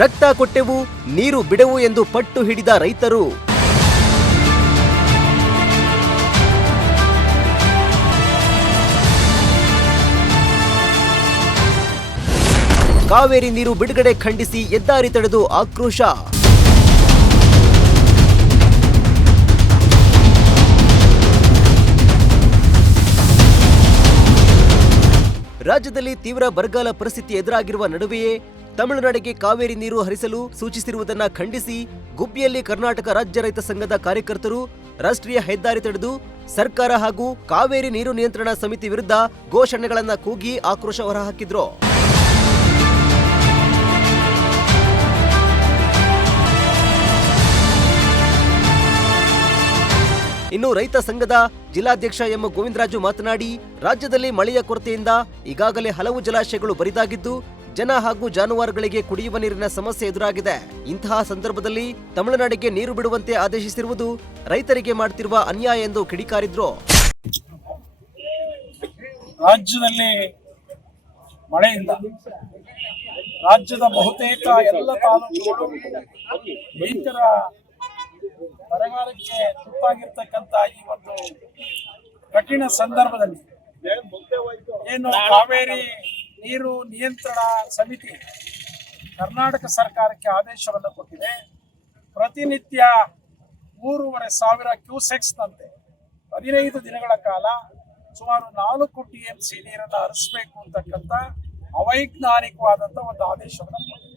ರಕ್ತ ಕೊಟ್ಟೆವು, ನೀರು ಬಿಡೆವು ಎಂದು ಪಟ್ಟು ಹಿಡಿದ ರೈತರು. ಕಾವೇರಿ ನೀರು ಬಿಡುಗಡೆ ಖಂಡಿಸಿ ಹೆದ್ದಾರಿ ತಡೆದು ಆಕ್ರೋಶ. ರಾಜ್ಯದಲ್ಲಿ ತೀವ್ರ ಬರಗಾಲ ಪರಿಸ್ಥಿತಿ ಎದುರಾಗಿರುವ ನಡುವೆಯೇ ತಮಿಳುನಾಡಿಗೆ ಕಾವೇರಿ ನೀರು ಹರಿಸಲು ಸೂಚಿಸಿರುವುದನ್ನು ಖಂಡಿಸಿ ಗುಬ್ಬಿಯಲ್ಲಿ ಕರ್ನಾಟಕ ರಾಜ್ಯ ರೈತ ಸಂಘದ ಕಾರ್ಯಕರ್ತರು ರಾಷ್ಟ್ರೀಯ ಹೆದ್ದಾರಿ ತಡೆದು ಸರ್ಕಾರ ಹಾಗೂ ಕಾವೇರಿ ನೀರು ನಿಯಂತ್ರಣ ಸಮಿತಿ ವಿರುದ್ಧ ಘೋಷಣೆಗಳನ್ನು ಕೂಗಿ ಆಕ್ರೋಶ ಹೊರಹಾಕಿದ್ರು. ಇನ್ನು ರೈತ ಸಂಘದ ಜಿಲ್ಲಾಧ್ಯಕ್ಷ ಎಂ ಗೋವಿಂದರಾಜು ಮಾತನಾಡಿ, ರಾಜ್ಯದಲ್ಲಿ ಮಳೆಯ ಕೊರತೆಯಿಂದ ಈಗಾಗಲೇ ಹಲವು ಜಲಾಶಯಗಳು ಬರಿದಾಗಿದ್ದು ಜನ ಹಾಗೂ ಜಾನುವಾರುಗಳಿಗೆ ಕುಡಿಯುವ ನೀರಿನ ಸಮಸ್ಯೆ ಎದುರಾಗಿದೆ. ಇಂತಹ ಸಂದರ್ಭದಲ್ಲಿ ತಮಿಳುನಾಡಿಗೆ ನೀರು ಬಿಡುವಂತೆ ಆದೇಶಿಸಿರುವುದು ರೈತರಿಗೆ ಮಾಡುತ್ತಿರುವ ಅನ್ಯಾಯ ಎಂದು ಕಿಡಿಕಾರಿದ್ರು. ರಾಜ್ಯದಲ್ಲಿ ಮಳೆಯಿಂದ ರಾಜ್ಯದ ಬಹುತೇಕ ಎಲ್ಲ ತಾಲೂಕುಗಳು ಭೀಕರ ಬರಗಾಲಕ್ಕೆ ತುತ್ತಾಗಿರ್ತಕ್ಕಂಥ ಈ ಒಂದು ಕಠಿಣ ಸಂದರ್ಭದಲ್ಲಿ ಏನು ಕಾವೇರಿ ನೀರು ನಿಯಂತ್ರಣ ಸಮಿತಿ ಕರ್ನಾಟಕ ಸರ್ಕಾರಕ್ಕೆ ಆದೇಶವನ್ನು ಕೊಟ್ಟಿದೆ. ಪ್ರತಿನಿತ್ಯ 3,500 ಕ್ಯೂಸೆಕ್ಸ್ನಂತೆ 15 ದಿನಗಳ ಕಾಲ ಸುಮಾರು 4 TMC ನೀರನ್ನು ಹರಿಸಬೇಕು ಅಂತಕ್ಕಂಥ ಅವೈಜ್ಞಾನಿಕವಾದಂಥ ಒಂದು ಆದೇಶವನ್ನು ಕೊಟ್ಟಿದೆ.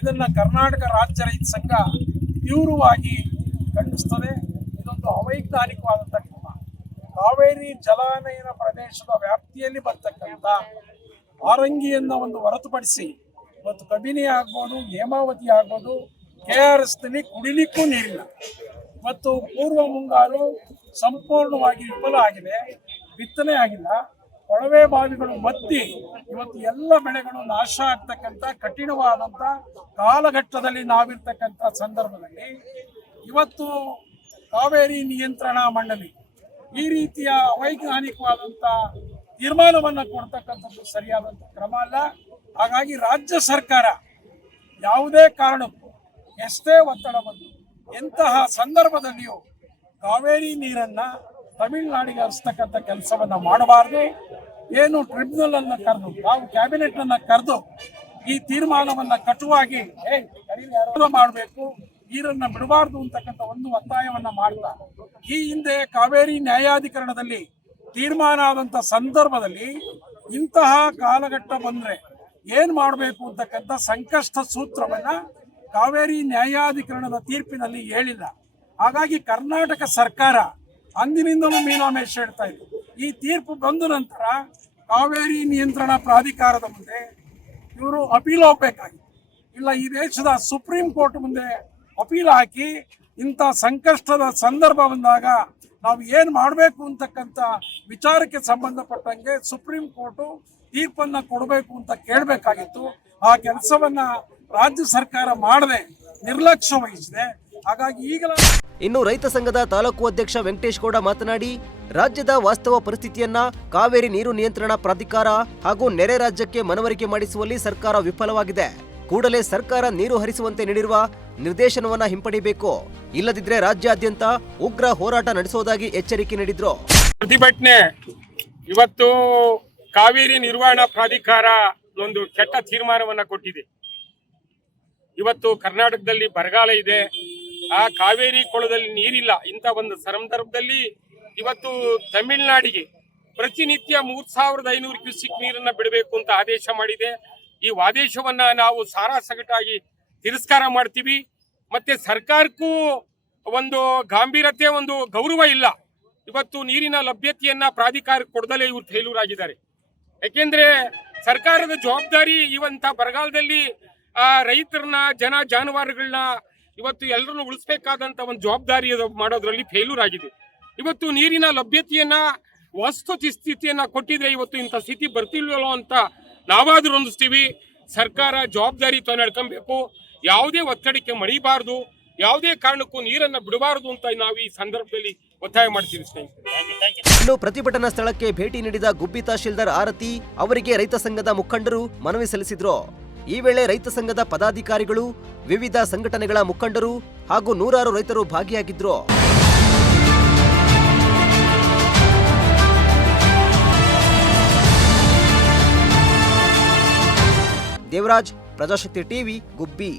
ಇದನ್ನು ಕರ್ನಾಟಕ ರಾಜ್ಯ ರೈತ ಸಂಘ ತೀವ್ರವಾಗಿ ಖಂಡಿಸುತ್ತದೆ. ಇದೊಂದು ಅವೈಜ್ಞಾನಿಕವಾದಂಥ ಕ್ರಮ. ಕಾವೇರಿ ಜಲಾನಯನ ಪ್ರದೇಶದ ವ್ಯಾಪ್ತಿಯಲ್ಲಿ ಬರ್ತಕ್ಕಂಥ ಆರಂಗಿಯನ್ನು ಒಂದು ಹೊರತುಪಡಿಸಿ ಇವತ್ತು ಕಬಿನಿ ಆಗ್ಬೋದು, ಹೇಮಾವತಿ ಆಗ್ಬೋದು, KRS ನಲ್ಲಿ ಕುಡಿಲಿಕ್ಕೂ ನೀರಿಲ್ಲ. ಇವತ್ತು ಪೂರ್ವ ಮುಂಗಾರು ಸಂಪೂರ್ಣವಾಗಿ ವಿಫಲ ಆಗಿದೆ, ಬಿತ್ತನೆ ಆಗಿಲ್ಲ. ಕೊಳವೆ ಬಾವಿಗಳು ಬತ್ತಿ ಇವತ್ತು ಎಲ್ಲ ಬೆಳೆಗಳು ನಾಶ ಆಗ್ತಕ್ಕಂಥ ಕಠಿಣವಾದಂಥ ಕಾಲಘಟ್ಟದಲ್ಲಿ ನಾವಿರ್ತಕ್ಕಂಥ ಸಂದರ್ಭದಲ್ಲಿ ಇವತ್ತು ಕಾವೇರಿ ನಿಯಂತ್ರಣ ಮಂಡಳಿ ಈ ರೀತಿಯ ಅವೈಜ್ಞಾನಿಕವಾದಂಥ ತೀರ್ಮಾನವನ್ನು ಕೊಡ್ತಕ್ಕಂಥದ್ದು ಸರಿಯಾದಂಥ ಕ್ರಮ ಅಲ್ಲ. ಹಾಗಾಗಿ ರಾಜ್ಯ ಸರ್ಕಾರ ಯಾವುದೇ ಕಾರಣಕ್ಕೂ ಎಷ್ಟೇ ಒತ್ತಡ ಬಂದು ಎಂತಹ ಸಂದರ್ಭದಲ್ಲಿಯೂ ಕಾವೇರಿ ನೀರನ್ನು ತಮಿಳುನಾಡಿಗೆ ಹರಿಸ್ತಕ್ಕಂಥ ಕೆಲಸವನ್ನು ಮಾಡಬಾರ್ದು. ಏನು ಟ್ರಿಬ್ಯುನಲ್ ಅನ್ನು ಕರೆದು ನಾವು ಕ್ಯಾಬಿನೆಟ್ ಅನ್ನು ಕರೆದು ಈ ತೀರ್ಮಾನವನ್ನು ಕಟುವಾಗಿ ಮಾಡಬೇಕು, ನೀರನ್ನು ಬಿಡಬಾರ್ದು ಅಂತಕ್ಕಂಥ ಒಂದು ಒತ್ತಾಯವನ್ನು ಮಾಡ್ತಾ ಈ ಹಿಂದೆ ಕಾವೇರಿ ನ್ಯಾಯಾಧಿಕರಣದಲ್ಲಿ ತೀರ್ಮಾನ ಆದಂಥ ಸಂದರ್ಭದಲ್ಲಿ ಇಂತಹ ಕಾಲಘಟ್ಟ ಬಂದರೆ ಏನು ಮಾಡಬೇಕು ಅಂತಕ್ಕಂಥ ಸಂಕಷ್ಟ ಸೂತ್ರವನ್ನು ಕಾವೇರಿ ನ್ಯಾಯಾಧಿಕರಣದ ತೀರ್ಪಿನಲ್ಲಿ ಹೇಳಿಲ್ಲ. ಹಾಗಾಗಿ ಕರ್ನಾಟಕ ಸರ್ಕಾರ ಅಂದಿನಿಂದಲೂ ಮೀನಾಮೇಷ ಹೇಳ್ತಾ ಇದೆ. ಈ ತೀರ್ಪು ಬಂದ ನಂತರ ಕಾವೇರಿ ನಿಯಂತ್ರಣ ಪ್ರಾಧಿಕಾರದ ಮುಂದೆ ಇವರು ಅಪೀಲ್ ಹೋಗಬೇಕಾಗಿತ್ತು. ಇಲ್ಲ, ಈ ದೇಶದ ಸುಪ್ರೀಂ ಕೋರ್ಟ್ ಮುಂದೆ ಅಪೀಲ್ ಹಾಕಿ ಇಂಥ ಸಂಕಷ್ಟದ ಸಂದರ್ಭ ಬಂದಾಗ ನಾವು ಏನು ಮಾಡಬೇಕು ಅಂತಕ್ಕಂಥ ವಿಚಾರಕ್ಕೆ ಸಂಬಂಧಪಟ್ಟಂಗೆ ಸುಪ್ರೀಂ ಕೋರ್ಟು ತೀರ್ಪನ್ನು ಕೊಡಬೇಕು ಅಂತ ಕೇಳಬೇಕಾಗಿತ್ತು. ಆ ಕೆಲಸವನ್ನು ರಾಜ್ಯ ಸರ್ಕಾರ ಮಾಡದೆ ನಿರ್ಲಕ್ಷ್ಯ ವಹಿಸಿದೆ. ಹಾಗಾಗಿ ಈಗಲೂ ಇನ್ನು ರೈತ ಸಂಘದ ತಾಲೂಕು ಅಧ್ಯಕ್ಷ ವೆಂಕಟೇಶ್ ಗೌಡ ಮಾತನಾಡಿ, ರಾಜ್ಯದ ವಾಸ್ತವ ಪರಿಸ್ಥಿತಿಯನ್ನ ಕಾವೇರಿ ನೀರು ನಿಯಂತ್ರಣ ಪ್ರಾಧಿಕಾರ ಹಾಗೂ ನೆರೆ ರಾಜ್ಯಕ್ಕೆ ಮನವರಿಕೆ ಮಾಡಿಸುವಲ್ಲಿ ಸರ್ಕಾರ ವಿಫಲವಾಗಿದೆ. ಕೂಡಲೇ ಸರ್ಕಾರ ನೀರು ಹರಿಸುವಂತೆ ನೀಡಿರುವ ನಿರ್ದೇಶನವನ್ನ ಹಿಂಪಡೆಯಬೇಕು, ಇಲ್ಲದಿದ್ದರೆ ರಾಜ್ಯಾದ್ಯಂತ ಉಗ್ರ ಹೋರಾಟ ನಡೆಸುವುದಾಗಿ ಎಚ್ಚರಿಕೆ ನೀಡಿದ್ರು. ಪ್ರತಿಭಟನೆ ಇವತ್ತು ಕಾವೇರಿ ನಿರ್ವಹಣಾ ಪ್ರಾಧಿಕಾರ ಒಂದು ಕೆಟ್ಟ ತೀರ್ಮಾನವನ್ನ ಕೊಟ್ಟಿದೆ. ಇವತ್ತು ಕರ್ನಾಟಕದಲ್ಲಿ ಬರಗಾಲ ಇದೆ, ಆ ಕಾವೇರಿ ಕೊಳದಲ್ಲಿ ನೀರಿಲ್ಲ. ಇಂಥ ಒಂದು ಸಂದರ್ಭದಲ್ಲಿ ಇವತ್ತು ತಮಿಳುನಾಡಿಗೆ ಪ್ರತಿನಿತ್ಯ 3,500 ಕ್ಯೂಸಿಕ್ ನೀರನ್ನ ಬಿಡಬೇಕು ಅಂತ ಆದೇಶ ಮಾಡಿದೆ. ಈ ಆದೇಶವನ್ನ ನಾವು ಸಾರಾಸಗಟಾಗಿ ತಿರಸ್ಕಾರ ಮಾಡ್ತೀವಿ. ಮತ್ತೆ ಸರ್ಕಾರಕ್ಕೂ ಒಂದು ಗಾಂಭೀರ್ಯತೆ, ಒಂದು ಗೌರವ ಇಲ್ಲ. ಇವತ್ತು ನೀರಿನ ಲಭ್ಯತೆಯನ್ನ ಪ್ರಾಧಿಕಾರಕ್ಕೆ ಕೊಡದಲೇ ಇವರು ಫೇಲ್ಯೂರ್ ಆಗಿದ್ದಾರೆ. ಯಾಕೆಂದ್ರೆ ಸರ್ಕಾರದ ಜವಾಬ್ದಾರಿ ಇವಂತ ಬರಗಾಲದಲ್ಲಿ ರೈತರನ್ನ, ಜನ ಜಾನುವಾರುಗಳನ್ನ ಇವತ್ತು ಎಲ್ಲರನ್ನು ಉಳಿಸಬೇಕಾದಂತ ಒಂದು ಜವಾಬ್ದಾರಿ ಮಾಡೋದ್ರಲ್ಲಿ ಫೇಲ್ಯೂರ್ ಆಗಿದೆ. ಇವತ್ತು ನೀರಿನ ಲಭ್ಯತೆಯನ್ನ, ವಸ್ತುಸ್ಥಿತಿಯನ್ನ ಕೊಟ್ಟಿದ್ರೆ ಇವತ್ತು ಇಂಥ ಸ್ಥಿತಿ ಬರ್ತಿಲ್ವಲ್ಲ ಅಂತ ನಾವಾದ್ರೂ ಹೊಂದಿಸ್ತೀವಿ. ಸರ್ಕಾರ ಜವಾಬ್ದಾರಿ ನಡ್ಕೊಬೇಕು, ಯಾವುದೇ ಒತ್ತಡಕ್ಕೆ ಮಣಿಬಾರದು, ಯಾವುದೇ ಕಾರಣಕ್ಕೂ ನೀರನ್ನು ಬಿಡಬಾರದು ಅಂತ ನಾವು ಈ ಸಂದರ್ಭದಲ್ಲಿ ಒತ್ತಾಯ ಮಾಡ್ತೀವಿ ಸ್ನೇಹಿತರೆ. ಇನ್ನು ಪ್ರತಿಭಟನಾ ಸ್ಥಳಕ್ಕೆ ಭೇಟಿ ನೀಡಿದ ಗುಬ್ಬಿ ತಹಶೀಲ್ದಾರ್ ಆರತಿ ಅವರಿಗೆ ರೈತ ಸಂಘದ ಮುಖಂಡರು ಮನವಿ ಸಲ್ಲಿಸಿದ್ರು. ಈ ವೇಳೆ ರೈತ ಸಂಘದ ಪದಾಧಿಕಾರಿಗಳು, ವಿವಿಧ ಸಂಘಟನೆಗಳ ಮುಖಂಡರು ಹಾಗೂ ನೂರಾರು ರೈತರು ಭಾಗಿಯಾಗಿದ್ರು. ದೇವರಾಜ್, ಪ್ರಜಾಶಕ್ತಿ ಟಿವಿ, ಗುಬ್ಬಿ.